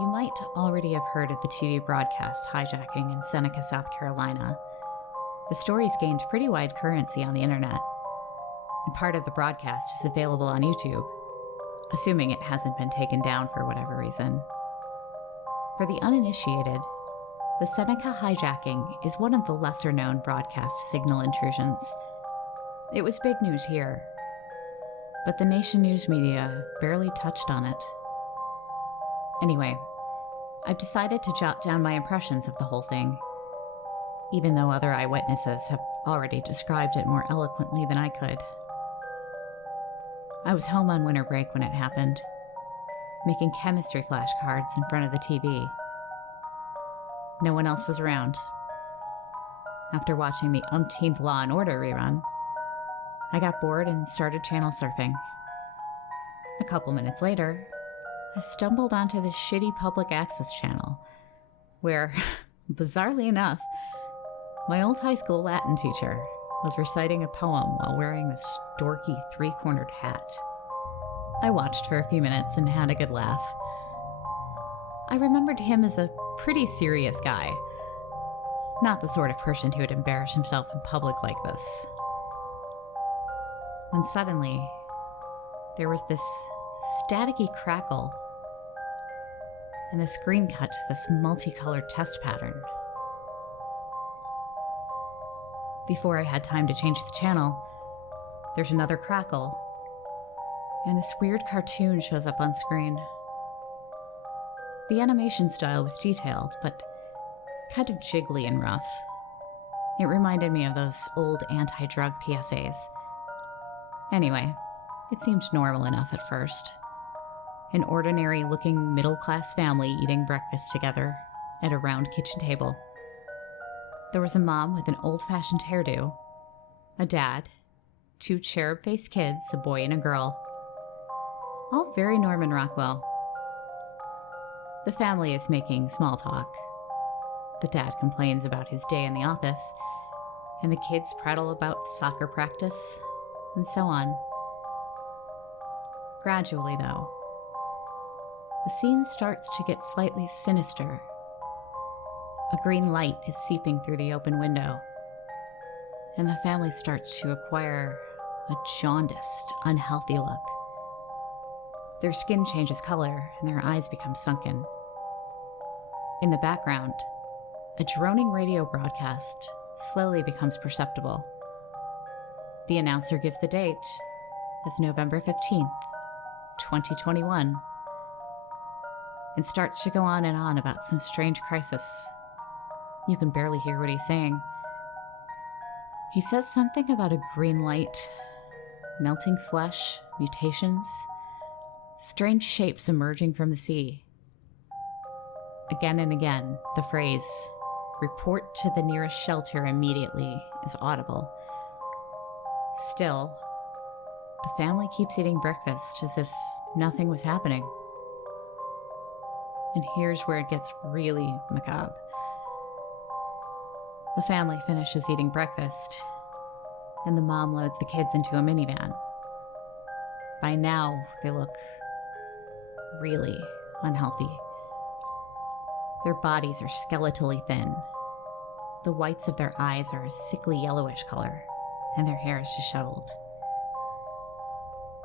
You might already have heard of the TV broadcast Hijacking in Seneca, South Carolina. The story's gained pretty wide currency on the internet, and part of the broadcast is available on YouTube, assuming it hasn't been taken down for whatever reason. For the uninitiated, the Seneca hijacking is one of the lesser-known broadcast signal intrusions. It was big news here, but the nation news media barely touched on it. Anyway, I've decided to jot down my impressions of the whole thing, even though other eyewitnesses have already described it more eloquently than I could. I was home on winter break when it happened, making chemistry flashcards in front of the TV. No one else was around. After watching the umpteenth Law & Order rerun, I got bored and started channel surfing. A couple minutes later, I stumbled onto this shitty public access channel, where, bizarrely enough, my old high school Latin teacher was reciting a poem while wearing this dorky three-cornered hat. I watched for a few minutes and had a good laugh. I remembered him as a pretty serious guy, not the sort of person who would embarrass himself in public like this. When suddenly, there was this staticky crackle, and the screen cut to this multicolored test pattern. Before I had time to change the channel, there's another crackle, and this weird cartoon shows up on screen. The animation style was detailed, but kind of jiggly and rough. It reminded me of those old anti-drug PSAs. Anyway, it seemed normal enough at first. An ordinary-looking middle-class family eating breakfast together at a round kitchen table. There was a mom with an old-fashioned hairdo, a dad, two cherub-faced kids, a boy and a girl. All very Norman Rockwell. The family is making small talk. The dad complains about his day in the office, and the kids prattle about soccer practice, and so on. Gradually, though, the scene starts to get slightly sinister. A green light is seeping through the open window, and the family starts to acquire a jaundiced, unhealthy look. Their skin changes color, and their eyes become sunken. In the background, a droning radio broadcast slowly becomes perceptible. The announcer gives the date as November 15th, 2021, and starts to go on and on about some strange crisis. You can barely hear what he's saying. He says something about a green light, melting flesh, mutations, strange shapes emerging from the sea. Again and again, the phrase, "report to the nearest shelter immediately," is audible. Still, the family keeps eating breakfast as if nothing was happening. And here's where it gets really macabre. The family finishes eating breakfast, and the mom loads the kids into a minivan. By now, they look really unhealthy. Their bodies are skeletally thin. The whites of their eyes are a sickly yellowish color, and their hair is disheveled.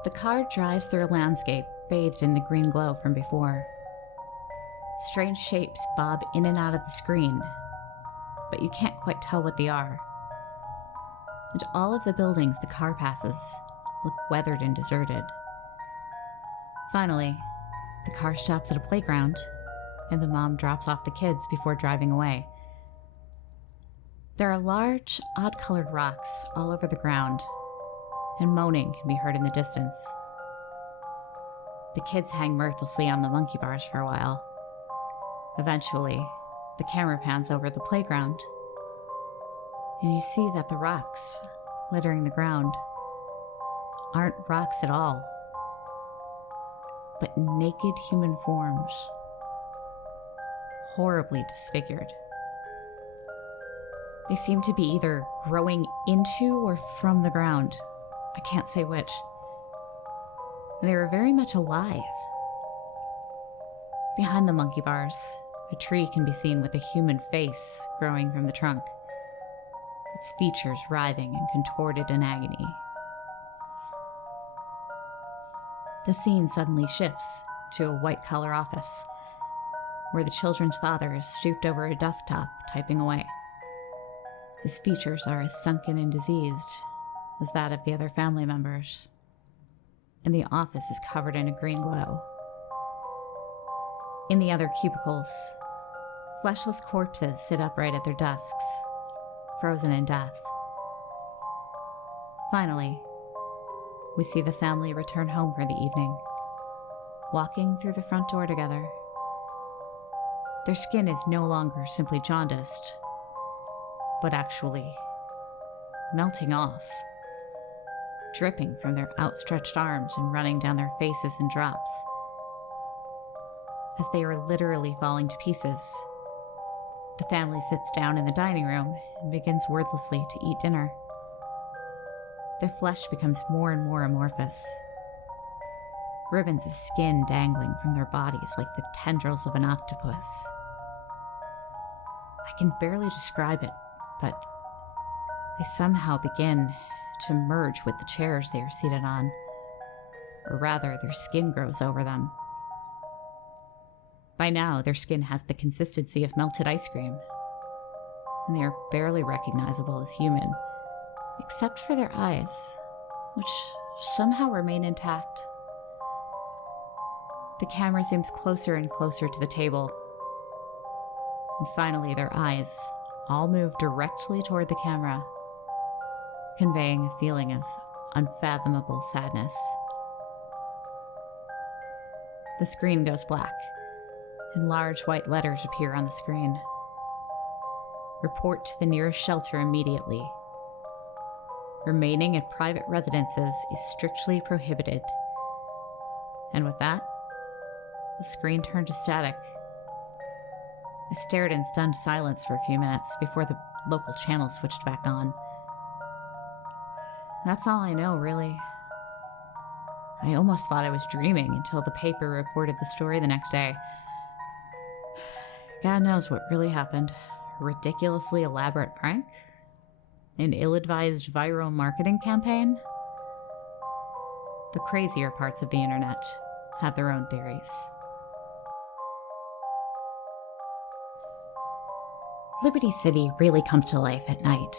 The car drives through a landscape bathed in the green glow from before. Strange shapes bob in and out of the screen, but you can't quite tell what they are. And all of the buildings the car passes look weathered and deserted. Finally, the car stops at a playground, and the mom drops off the kids before driving away. There are large, odd-colored rocks all over the ground, and moaning can be heard in the distance. The kids hang mirthlessly on the monkey bars for a while. Eventually, the camera pans over the playground, and you see that the rocks littering the ground aren't rocks at all, but naked human forms, horribly disfigured. They seem to be either growing into or from the ground. I can't say which. They were very much alive. Behind the monkey bars, a tree can be seen with a human face growing from the trunk, its features writhing and contorted in agony. The scene suddenly shifts to a white-collar office, where the children's father is stooped over a desktop, typing away. His features are as sunken and diseased as that of the other family members, and the office is covered in a green glow. In the other cubicles, fleshless corpses sit upright at their desks, frozen in death. Finally, we see the family return home for the evening, walking through the front door together. Their skin is no longer simply jaundiced, but actually melting off, dripping from their outstretched arms and running down their faces in drops. As they are literally falling to pieces, the family sits down in the dining room and begins wordlessly to eat dinner. Their flesh becomes more and more amorphous, ribbons of skin dangling from their bodies like the tendrils of an octopus. I can barely describe it, but they somehow begin to merge with the chairs they are seated on, or rather, their skin grows over them. By now, their skin has the consistency of melted ice cream, and they are barely recognizable as human, except for their eyes, which somehow remain intact. The camera zooms closer and closer to the table, and finally their eyes all move directly toward the camera, conveying a feeling of unfathomable sadness. The screen goes black, and large white letters appear on the screen. Report to the nearest shelter immediately. Remaining at private residences is strictly prohibited. And with that, the screen turned to static. I stared in stunned silence for a few minutes before the local channel switched back on. That's all I know, really. I almost thought I was dreaming until the paper reported the story the next day. God knows what really happened. A ridiculously elaborate prank? An ill-advised viral marketing campaign? The crazier parts of the internet had their own theories. Liberty City really comes to life at night.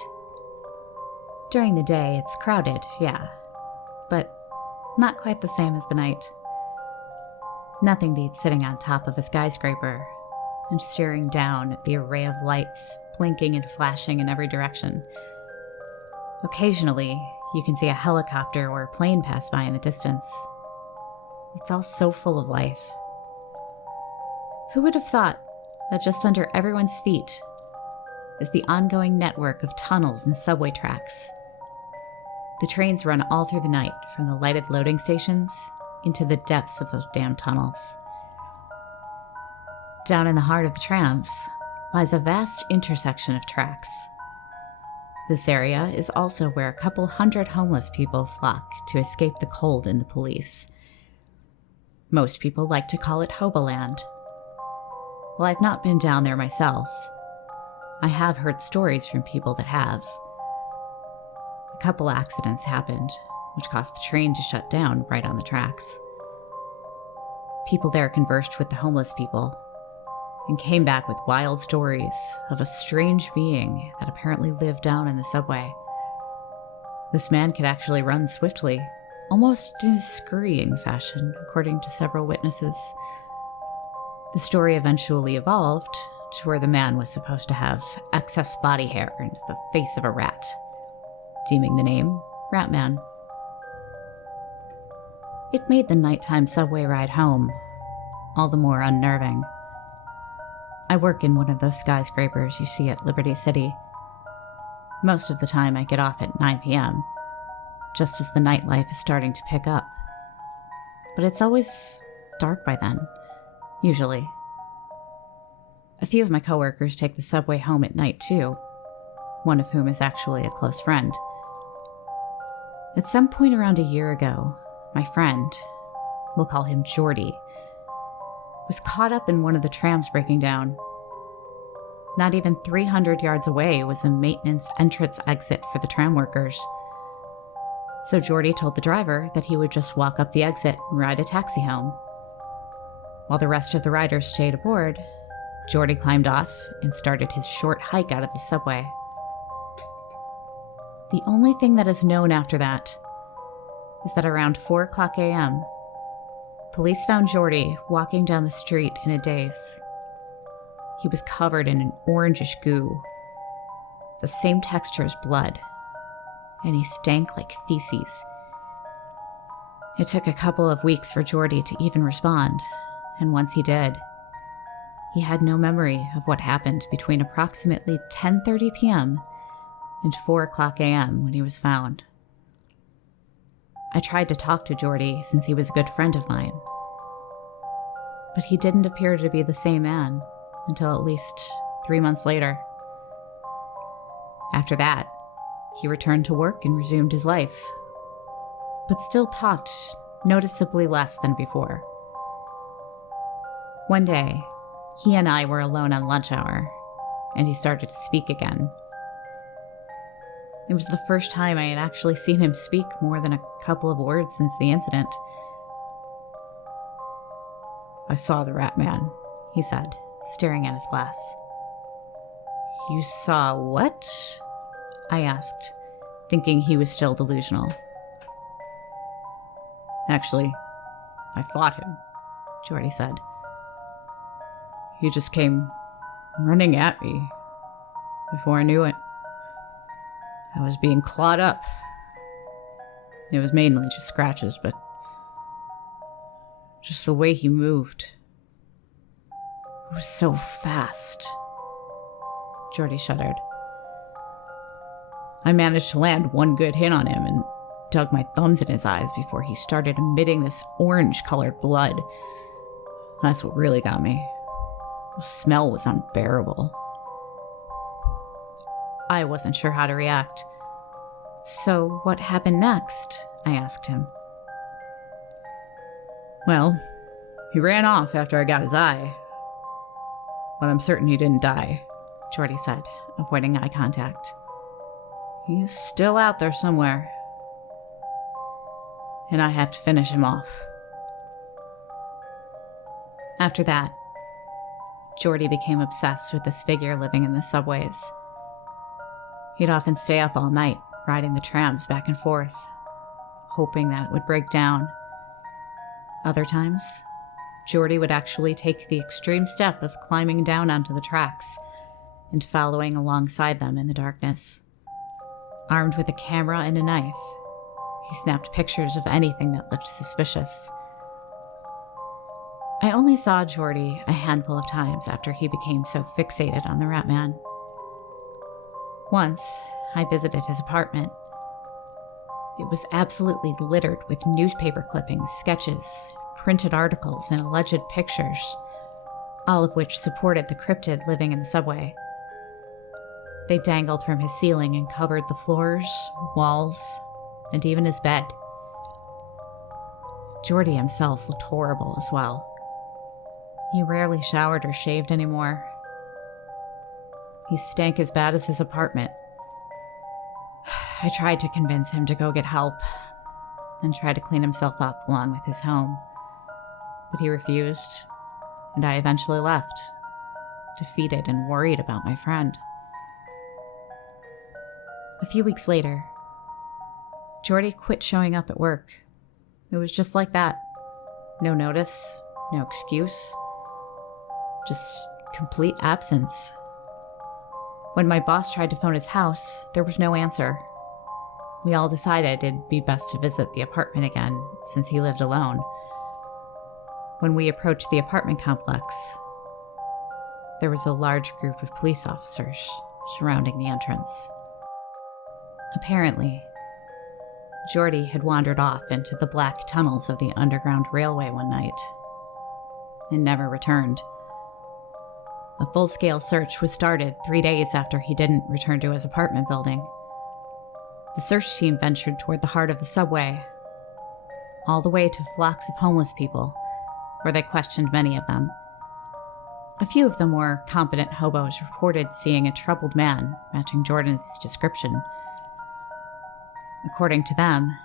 During the day, it's crowded, yeah, but not quite the same as the night. Nothing beats sitting on top of a skyscraper and staring down at the array of lights blinking and flashing in every direction. Occasionally, you can see a helicopter or a plane pass by in the distance. It's all so full of life. Who would have thought that just under everyone's feet is the ongoing network of tunnels and subway tracks? The trains run all through the night, from the lighted loading stations into the depths of those damn tunnels. Down in the heart of the trams lies a vast intersection of tracks. This area is also where a couple hundred homeless people flock to escape the cold and the police. Most people like to call it Hoboland. While I've not been down there myself, I have heard stories from people that have. A couple accidents happened, which caused the train to shut down right on the tracks. People there conversed with the homeless people and came back with wild stories of a strange being that apparently lived down in the subway. This man could actually run swiftly, almost in a scurrying fashion, according to several witnesses. The story eventually evolved to where the man was supposed to have excess body hair and the face of a rat, deeming the name Ratman. It made the nighttime subway ride home all the more unnerving. I work in one of those skyscrapers you see at Liberty City. Most of the time I get off at 9 p.m., just as the nightlife is starting to pick up. But it's always dark by then, usually. A few of my coworkers take the subway home at night too, one of whom is actually a close friend. At some point around a year ago, my friend, we'll call him Jordy, was caught up in one of the trams breaking down. Not even 300 yards away was a maintenance entrance exit for the tram workers. So Jordy told the driver that he would just walk up the exit and ride a taxi home. While the rest of the riders stayed aboard, Jordy climbed off and started his short hike out of the subway. The only thing that is known after that is that around 4:00 a.m., police found Jordy walking down the street in a daze. He was covered in an orangish goo, the same texture as blood, and he stank like feces. It took a couple of weeks for Jordy to even respond, and once he did, he had no memory of what happened between approximately 10:30 p.m. and 4:00 a.m. when he was found. I tried to talk to Jordy since he was a good friend of mine, but he didn't appear to be the same man until at least 3 months later. After that, he returned to work and resumed his life, but still talked noticeably less than before. One day, he and I were alone on lunch hour, and he started to speak again. It was the first time I had actually seen him speak more than a couple of words since the incident. "I saw the Ratman," he said, staring at his glass. "You saw what?" I asked, thinking he was still delusional. "Actually, I fought him," Jordy said. "He just came running at me. Before I knew it, I was being clawed up. It was mainly just scratches, but just the way he moved. It was so fast." Jordy shuddered. "I managed to land one good hit on him and dug my thumbs in his eyes before he started emitting this orange-colored blood. That's what really got me. The smell was unbearable." I wasn't sure how to react. "So what happened next?" I asked him. "Well, he ran off after I got his eye. But I'm certain he didn't die," Jordy said, avoiding eye contact. "He's still out there somewhere. And I have to finish him off." After that, Jordy became obsessed with this figure living in the subways. He'd often stay up all night, riding the trams back and forth, hoping that it would break down. Other times, Jordy would actually take the extreme step of climbing down onto the tracks and following alongside them in the darkness. Armed with a camera and a knife, he snapped pictures of anything that looked suspicious. I only saw Jordy a handful of times after he became so fixated on the Ratman. Once, I visited his apartment. It was absolutely littered with newspaper clippings, sketches, printed articles, and alleged pictures, all of which supported the cryptid living in the subway. They dangled from his ceiling and covered the floors, walls, and even his bed. Jordy himself looked horrible as well. He rarely showered or shaved anymore. He stank as bad as his apartment. I tried to convince him to go get help and try to clean himself up along with his home, but he refused, and I eventually left, defeated and worried about my friend. A few weeks later, Jordy quit showing up at work. It was just like that. No notice, no excuse, just complete absence. When my boss tried to phone his house, there was no answer. We all decided it'd be best to visit the apartment again, since he lived alone. When we approached the apartment complex, there was a large group of police officers surrounding the entrance. Apparently, Jordy had wandered off into the black tunnels of the Underground Railway one night and never returned. A full-scale search was started 3 days after he didn't return to his apartment building. The search team ventured toward the heart of the subway, all the way to flocks of homeless people where they questioned many of them. A few of the more competent hobos reported seeing a troubled man matching Jordan's description. According to them,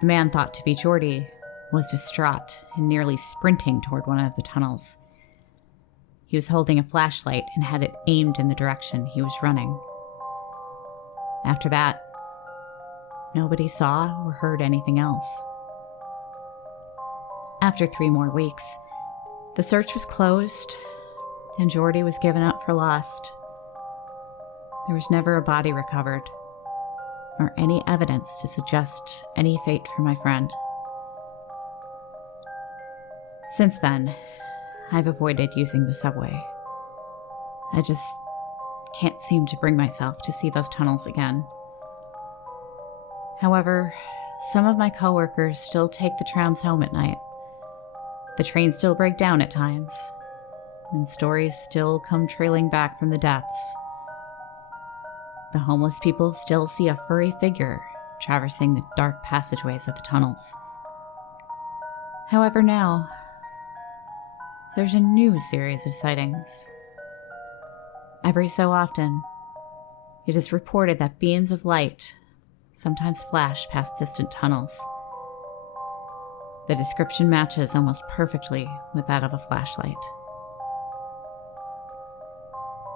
the man thought to be Jordy was distraught and nearly sprinting toward one of the tunnels. He was holding a flashlight and had it aimed in the direction he was running. After that, nobody saw or heard anything else. After 3 more weeks, the search was closed and Jordy was given up for lost. There was never a body recovered, or any evidence to suggest any fate for my friend. Since then, I've avoided using the subway. I just can't seem to bring myself to see those tunnels again. However, some of my coworkers still take the trams home at night. The trains still break down at times, and stories still come trailing back from the depths. The homeless people still see a furry figure traversing the dark passageways of the tunnels. However, now, there's a new series of sightings. Every so often, it is reported that beams of light sometimes flash past distant tunnels. The description matches almost perfectly with that of a flashlight.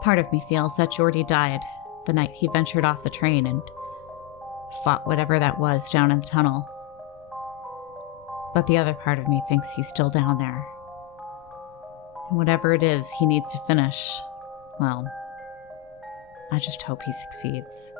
Part of me feels that Jordy died the night he ventured off the train and fought whatever that was down in the tunnel. But the other part of me thinks he's still down there. And whatever it is he needs to finish, well, I just hope he succeeds.